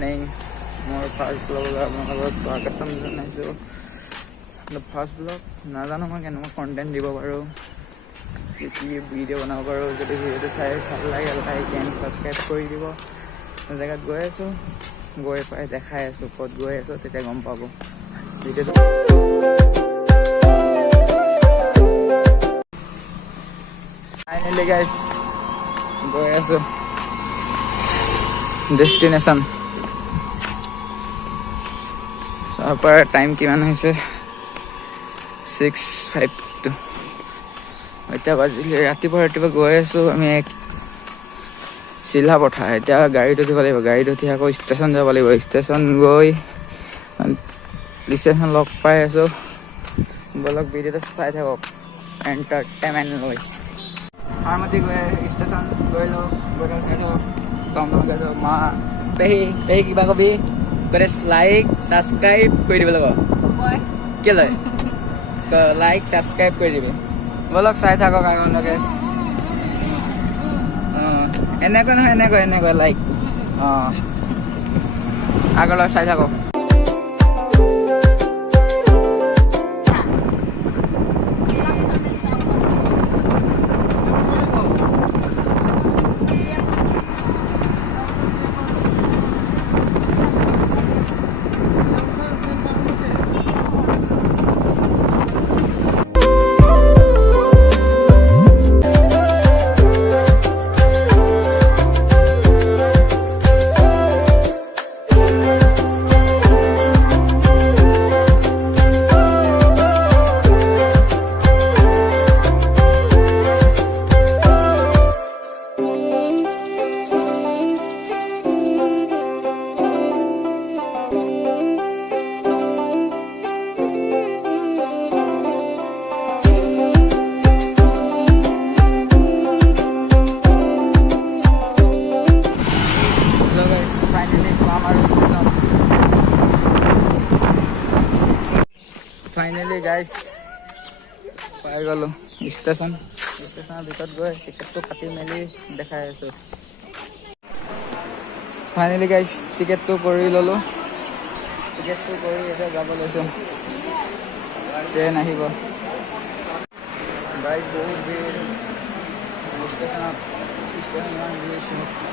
morning. More first vlog स्वागतम जनाइছো the first vlog নাজানো মই কেনেকুৱা কন্টেন্ট দিব পাৰো কি ভিডিও বনাব পাৰো যদি ভিডিওটো চাই ভাল লাগে লাইক এণ্ড সাবস্ক্ৰাইব কৰি দিব জেগাত গৈ আছো গৈ পাই দেখাই আছো ক'ত গৈ আছো তেতিয়া গম পাব ভিডিওটো ফাইনালি গাইস গৈ আছো ডেস্টিনেশন पर टाइम किमान হৈছে 6:52 এতিয়া বাজিলে ৰাতিপুৱা গৈ আছো আমি এক চিলা পঠা এতিয়া গাড়ীটো উঠিব লাগিব গাড়ীটো উঠি আকৌ ষ্টেচন যাব লাগিব ষ্টেচন গৈ ষ্টেচন লগ পাই আছো বলক ভিডিওটো চাই থাকক এন্টাৰটেইনমেন্ট লৈ আৰমতি গৈ ষ্টেচন গৈ লো গৈ চাই থাকক কম গাড়ী মা পেহি কিবা কবি करे लाइक सब्सक्राइब कर दिबे लगो के लय तो लाइक सब्सक्राइब कर दिबे बोलक চাই থাকো কারণ লগে এনেকৈ লাইক আগলৈ চাই থাকো फाइनली गाइस पाई गलो स्टेशन भीतर गए टिकेट तो काटी मेली देखाई आसो फाइनली गाइस टिकेट तो करी ललो टिकेट तो करी एटा যাব লৈছো ट्रेन আহিব गाइस बहुत ভিৰ स्टेशन ইমান ভিৰ আছে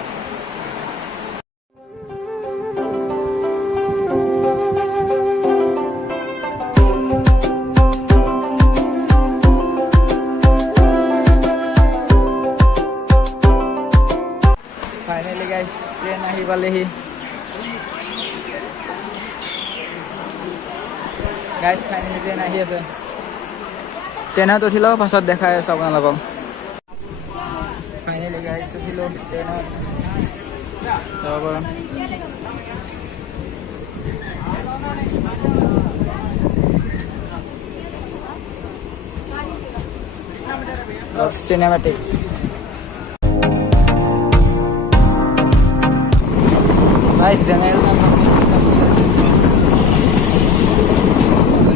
फाइनली गाइस ट्रेन आही पालेही गाइस फाइनली ट्रेन आही আছে ट्रेনত উঠিলো পাছত দেখাই আছে আপোনালোকক ফাইনলি গাইস উঠিলো ট্ৰেইনত তারপর সিনেম্যাটিক্স गाइस जनरल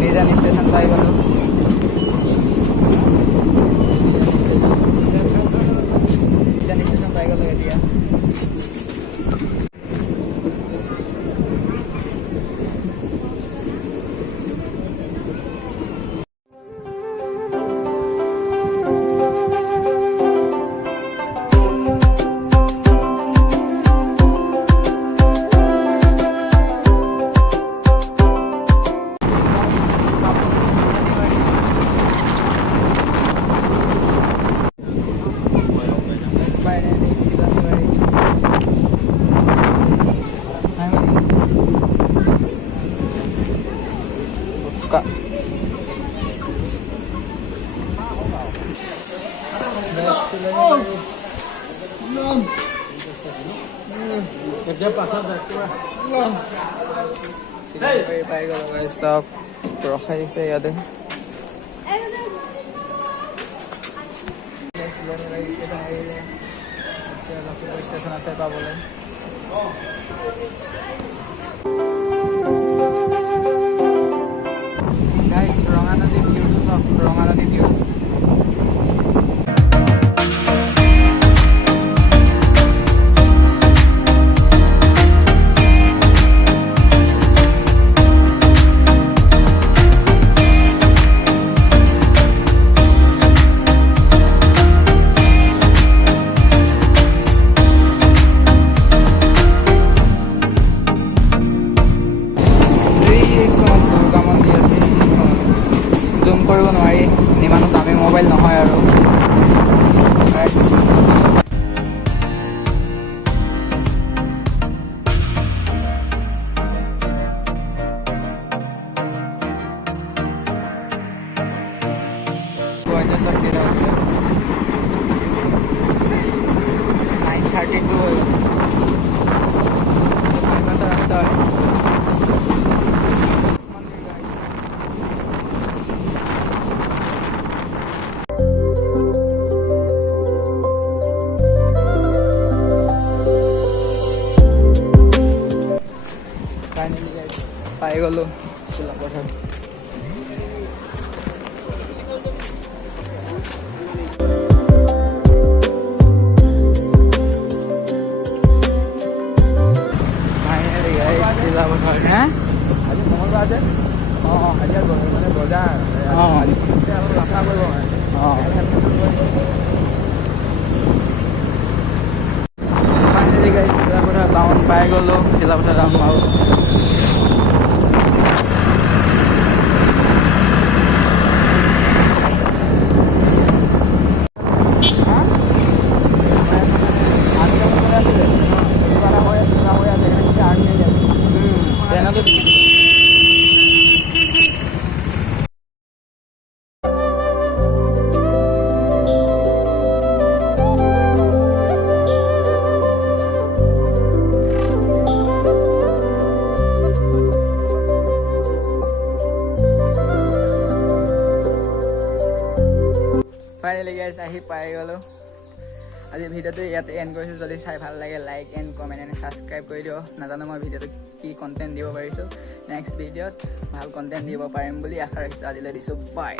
निजान स्टेशन पाई गलो निजान स्टेशन पाई गलो एरिया सब रखाई से याद है स्टेशन আছে পাবলে गाइस रंगा नदी ভিউ তো সব रंगा नदी ভিউ পাই গ'লোঁ চিলাপথাৰ। চিলাপথাৰ হে আজি মঙলবাৰ আছে। অঁ আজি মানে বজাৰ অঁ লাফা কৰিব মানে। অঁ ফাইনেলি গাইছ চিলাপথাৰ টাউন পাই গ'লোঁ। চিলাপথাৰ টাউন আৰু ট্ৰেইনতো ফাইনেলি গাইছ আহি পাই গ'লোঁ। আজি ভিডিঅ'টো ইয়াতে এণ্ড কৰিছোঁ। যদি চাই ভাল লাগে like and comment and subscribe কৰি দিওঁ। নাজানো মই ভিডিঅ'টো কি কণ্টেণ্ট দিব পাৰিছোঁ। নেক্সট ভিডিঅ'ত ভাল কণ্টেণ্ট দিব পাৰিম বুলি আশা ৰাখিছোঁ। আজিলৈ দিছোঁ বাই।